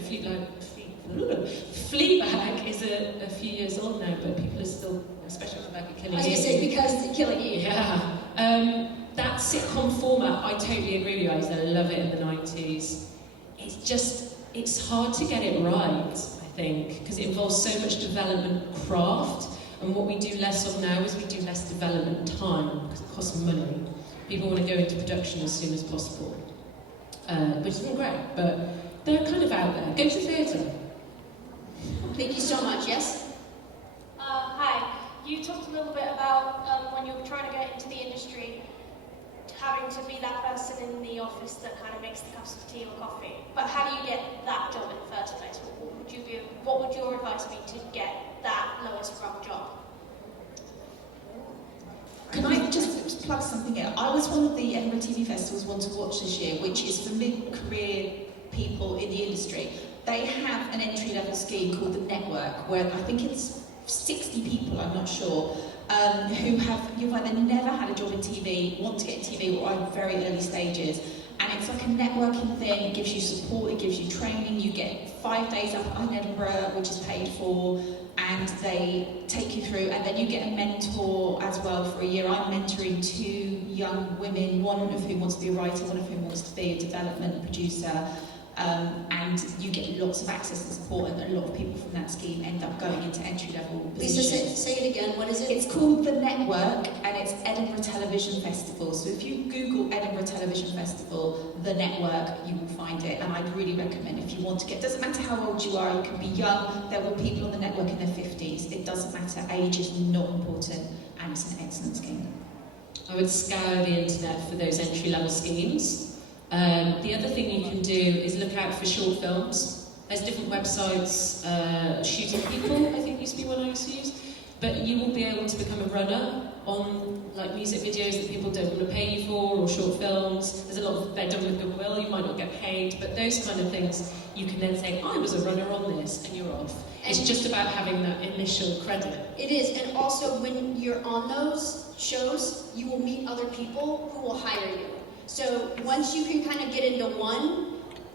Fleabag is a few years old now, but people are still, especially Rebecca Killing. I was going to say, because it's killing you. Yeah. That sitcom format, I totally agree with you guys. I love it in the 90s. It's hard to get it right, I think, because it involves so much development craft, and what we do less of now is we do less development time, because it costs money. People want to go into production as soon as possible, which isn't great, but they're kind of out there. Go to theatre. Thank you so much. Yes? Hi. You talked a little bit about when you were trying to get into the industry, having to be that person in the office that kind of makes the cups of tea or coffee. But how do you get that job in the first place? What would your advice be to get that lowest rung job? Can I just plug something in? I was one of the Edinburgh TV Festival's One to Watch this year, which is for mid-career people in the industry. They have an entry-level scheme called the Network, where I think it's 60 people, I'm not sure, who've either never had a job in TV, want to get in TV, or are in very early stages. And it's like a networking thing. It gives you support, it gives you training, you get 5 days up in Edinburgh, which is paid for, and they take you through, and then you get a mentor as well for a year. I'm mentoring 2 young women, one of whom wants to be a writer, one of whom wants to be a development producer, and you get lots of access and support, and a lot of people from that scheme end up going into entry-level positions. Lisa, say it again. What is it? It's called The Network, and it's Edinburgh Television Festival. So if you Google Edinburgh Television Festival, The Network, you will find it. And I'd really recommend, if you want to get, doesn't matter how old you are, you can be young. There were people on the network in their 50s. It doesn't matter. Age is not important, and it's an excellent scheme. I would scour the internet for those entry-level schemes. The other thing you can do is look out for short films. There's different websites, Shooting People, I think used to be one I used to use. But you will be able to become a runner on like music videos that people don't want to pay you for, or short films. There's a lot of, they're done with goodwill, you might not get paid, but those kind of things, you can then say, I was a runner on this, and you're off. It's just about having that initial credit. It is, and also when you're on those shows, you will meet other people who will hire you. So once you can kind of get into one,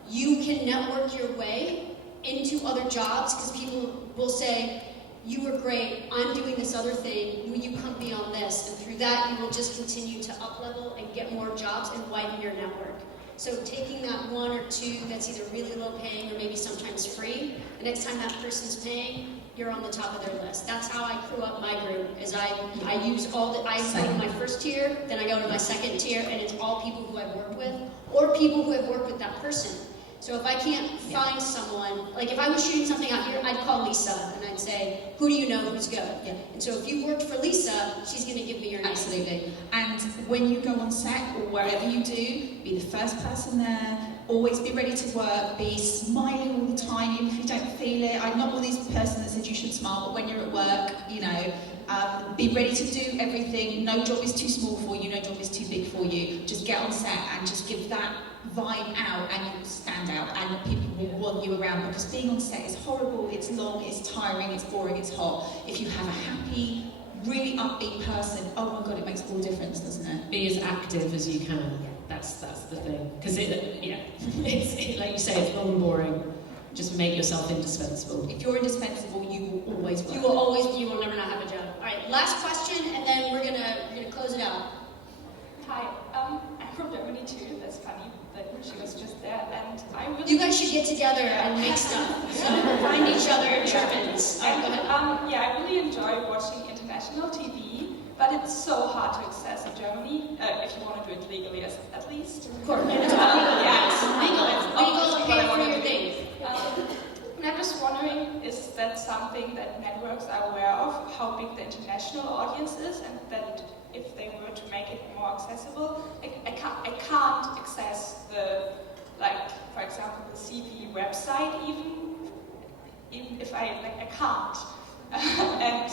you can network your way into other jobs, because people will say, you were great, I'm doing this other thing, will you come be on this? And through that, you will just continue to up-level and get more jobs and widen your network. So taking that 1 or 2 that's either really low paying or maybe sometimes free, the next time that person's paying, you're on the top of their list. That's how I crew up my group, is I use all the, I go to my first tier, then I go to my second tier, and it's all people who I've worked with, or people who have worked with that person. So if I can't find someone, like if I was shooting something out here, I'd call Lisa, and I'd say, who do you know who's good? Yeah. And so if you worked for Lisa, she's going to give me your name. Absolutely. And when you go on set, or wherever you do, be the first person there, always be ready to work, be smiling all the time, even if you don't feel it. I'm not one of these person that said you should smile, but when you're at work, you know, be ready to do everything. No job is too small for you, no job is too big for you. Just get on set and just give that vibe out, and you will stand out, and people will want you around, because being on set is horrible, it's long, it's tiring, it's boring, it's hot. If you have a happy, really upbeat person, oh my god, it makes all the difference, doesn't it? Be as active as you can. Yeah. That's the thing. Because it's like you say, it's long and boring. Just make yourself indispensable. If you're indispensable, you will always work. You will never not have a job. All right, last question, and then we're gonna close it out. Hi, I'm from Germany too. That's funny that she was just there, and I really. You guys should get together and make stuff. So find each other Germans. All right, go ahead. Yeah, I really enjoy watching international TV, but it's so hard to access in Germany if you want to do it legally, at least. Of course. Yeah, It's legal. It's legal. Pay for your thing. And I'm just wondering, is that something that networks are aware of, how big the international audience is, and that if they were to make it more accessible, I can't access the, like, for example, the CV website even if I can't. And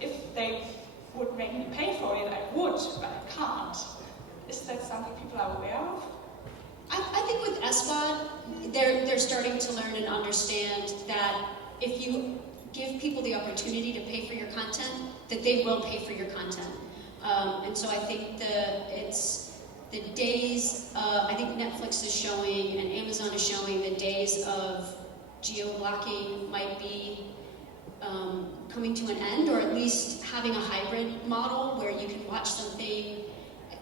if they would make me pay for it, I would, but I can't. Is that something people are aware of? I think with SVOD, they're starting to learn and understand that if you give people the opportunity to pay for your content, that they will pay for your content. And so I think the days, I think Netflix is showing and Amazon is showing the days of geo-blocking might be coming to an end, or at least having a hybrid model where you can watch something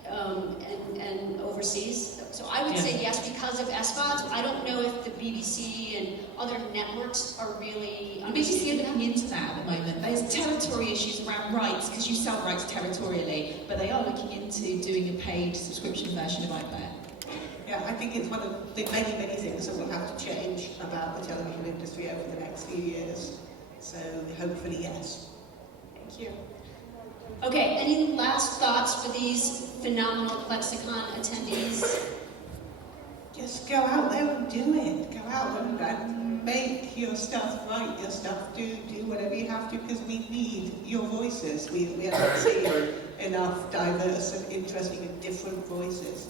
and overseas. So I would say yes because of SVODs. I don't know if the BBC and other networks are really BBC are looking into that at the moment. There's territory issues around rights, because you sell rights territorially, but they are looking into doing a paid subscription version of iPlayer. Yeah, I think it's one of the many, many things that will have to change about the television industry over the next few years. So hopefully, yes. Thank you. Okay, any last thoughts for these phenomenal ClexaCon attendees? Just go out there and do it. Go out and make your stuff, write your stuff, do whatever you have to, because we need your voices. We haven't seen enough diverse and interesting and different voices.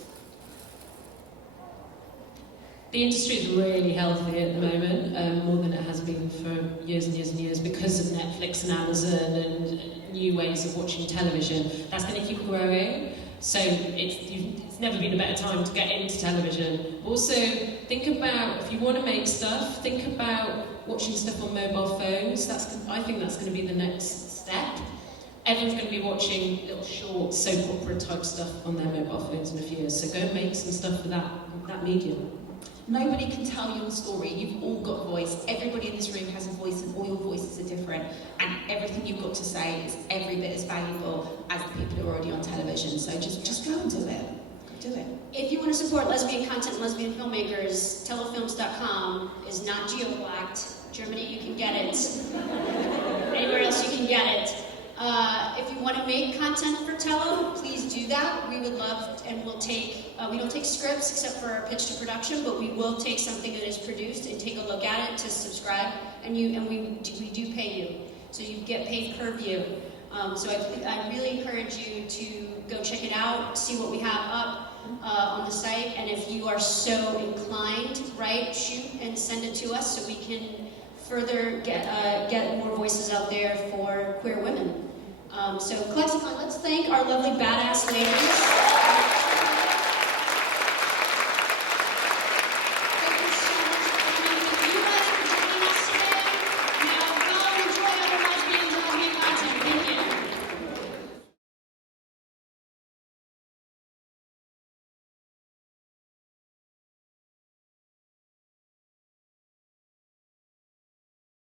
The industry is really healthy at the moment, more than it has been for years and years and years, because of Netflix and Amazon and new ways of watching television. That's going to keep growing. So it's it's never been a better time to get into television. Also, think about, if you want to make stuff, think about watching stuff on mobile phones. I think that's going to be the next step. Everyone's going to be watching little short soap opera type stuff on their mobile phones in a few years, so go and make some stuff for that medium. Nobody can tell your story. You've all got a voice. Everybody in this room has a voice, and all your voices are different. And everything you've got to say is every bit as valuable as the people who are already on television. So just go and do it. Do it. If you want to support lesbian content and lesbian filmmakers, telefilms.com is not geo-blacked. Germany, you can get it. Anywhere else, you can get it. If you want to make content for Tello, please do that. We would love, and we'll take, we don't take scripts except for our pitch to production, but we will take something that is produced and take a look at it to subscribe, and we do pay you. So you get paid per view. So I really encourage you to go check it out, see what we have up on the site, and if you are so inclined, shoot and send it to us so we can further get more voices out there for queer women. So ClexaCon, let's thank our lovely badass ladies.